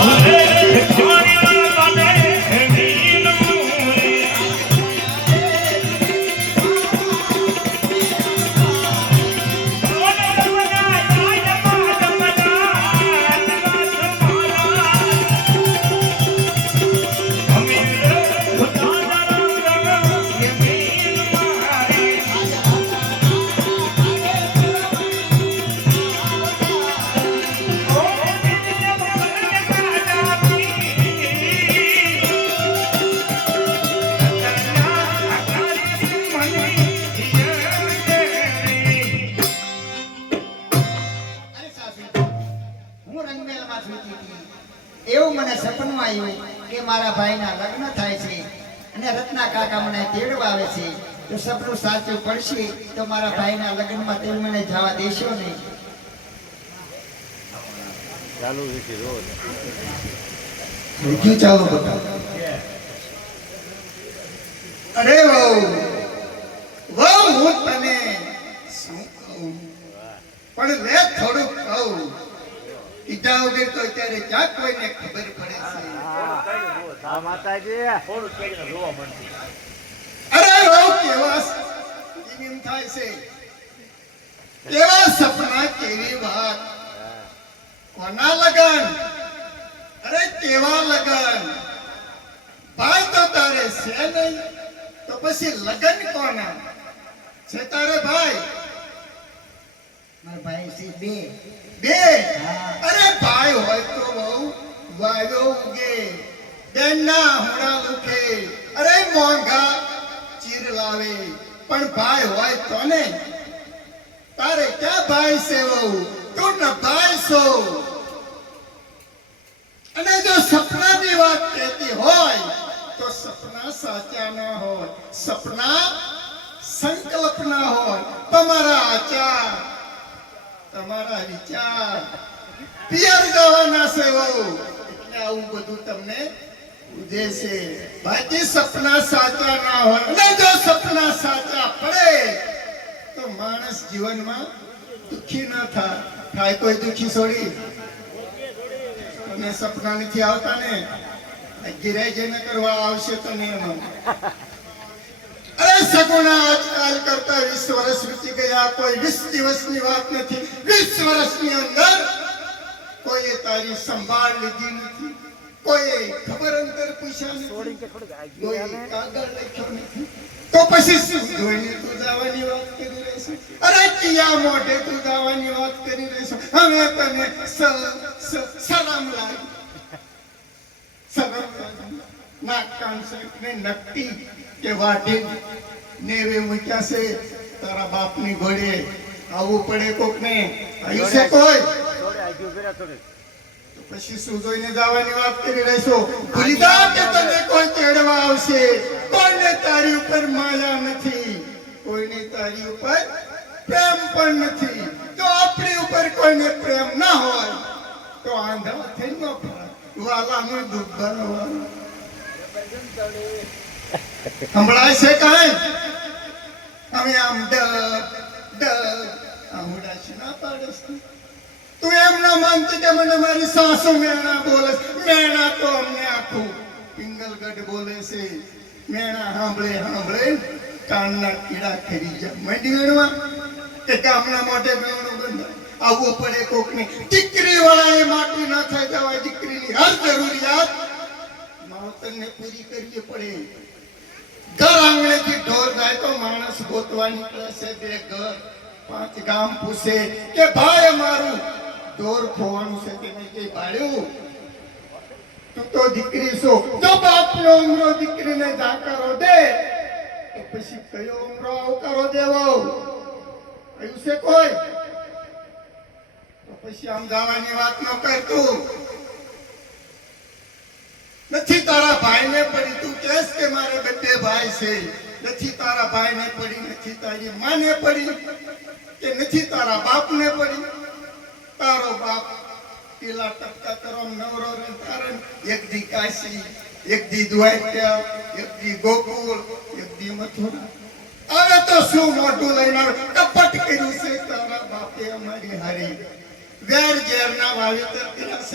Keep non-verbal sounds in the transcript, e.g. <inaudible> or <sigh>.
અરે <laughs> સપનું આવ્યું કે મારા ભાઈના લગ્ન થાય છે અને રત્ના કાકા મને તેડવા આવે છે તો સપનું સાચું પડશે તો મારા ભાઈના લગ્નમાં તેમ મને જવા દેશો નહીં. ચાલુ છે ચાલુ બતાવ. અરે વહુ વહુ હું તને શું કહું? પણ લે કહું વગર તો અત્યારે ક્યાં કોઈને ખબર પડે છે. હા માતાજી. અરે કેવા એમ થાય છે. કેવા સપના કેવી વાત. કોના લગન? અરે કેવા લગન? ભાઈ તો તારે છે નહીં તો પછી લગન કોના? છે તારે ભાઈ? મારા ભાઈ છે બે. બે? બહુ વાયો ઉગે બેનના હુડા લુખે અરે મોંઘા ચીર લાવે. પણ ભાઈ હોય તો ને તારે ક્યાં ભાઈ સેવો? તું ન ભાઈ સો અને જો સપનાની વાત કહેતી હોય, તો સપના સાચા ના હોય. સપના સંકલ્પ ના હોય. તમારા આચાર, તમારા વિચાર. પિયર જવાના છે વહુ એટલે આવું બધું તમને ઉજે બાકી સપના સાચા ના હોય. અને જો સપના સાચા પડે, તો માણસ જીવનમાં દુખી ના થાય થાય. કોઈ દુખી છોડી અને સપના નથી આવતા ને ગિરાય જઈને કરવા આવશે તો નહીં અરે સગુણા આજકાલ કરતા વીસ વર્ષ વીતી ગયા. કોઈ વીસ દિવસની વાત નથી. વીસ વર્ષની અંદર કોઈએ તારી સંભાળ લીધી નથી કોઈએ ખબર અંતર પૂછ્યા નથી કોઈ કાગળ લખ્યો નથી. તો પછી શું ધોઈને તું જવાની વાત કરી રહેશે? અરે કિયા મોઢે તું જવાની વાત કરી રહેશે? હવે તને સલામ સ- સલામ લાગી. નાક ને નક્કી કે વાઢી નેવે મૂક્યા છે. તારા બાપની ઘોડે આવવું પડે કોકને. આવ્યું છે કોઈ પછી શું જોઈને જવાની વાત કરી રહેશો. ભૂલી કે તને કોઈ તેડવા આવશે? કોઈને તારી ઉપર માયા નથી. કોઈને તારી ઉપર પ્રેમ પણ નથી. તો આપણી ઉપર કોઈને પ્રેમ ના હોય, તો આંધળા થઈ ન પડે. વાલાનું દુઃખ ભરવાનું. સંભળાય છે કાંઈ? અમે આમ ડ ડ આમ છે ના પાડસ તું તું એમ ના માનતી કે મને મારી સાસુ મેણા બોલે છે. મેણા તો અમને આખું પિંગલગઢ બોલે છે મેણા સાંભળે સાંભળે કાનના કીડા ખરી જાય મંડી વેણવા કે ગામના મોઢે વેણું બંધ આવવું પડે કોકને દીકરી વાળા એ માટી ના થઈ જવાય દીકરીની હર જરૂરિયાત માવતરને પૂરી કરવી પડે ઘર આંગણેથી ઢોર જાય તો માણસ ગોતવા નીકળે છે બે ઘર પાંચ ગામ પૂછે કે ભાઈ અમારું ઢોર ખોવાનું છે કે નહીં કઈ પાડ્યું? તું તો દીકરી છો. તો બાપનો ઉમરો દીકરીને જાકારો દે. તો પછી કયો ઉમરો આવકારો દેવો? કયું છે કોઈ? પછી આમ જવાની વાત ન કરતું નથી તારા ભાઈને પડી તું કેસ કે મારે બે ભાઈ છે? નથી તારા ભાઈને પડી, નથી તારી માને પડી કે નથી તારા બાપને પડી? તારો બાપ, પેલા ટપકા કરમ નવરો રે તારણ એક દી કાશી, એક દી દ્વારકા, એક દી ગોકુળ, એક દી મથુરા હવે તો શું મોટું લઈને? કપટ કર્યું છે તારા બાપે અમારી હારી વેર ઝેરના વાવેતર કર્યા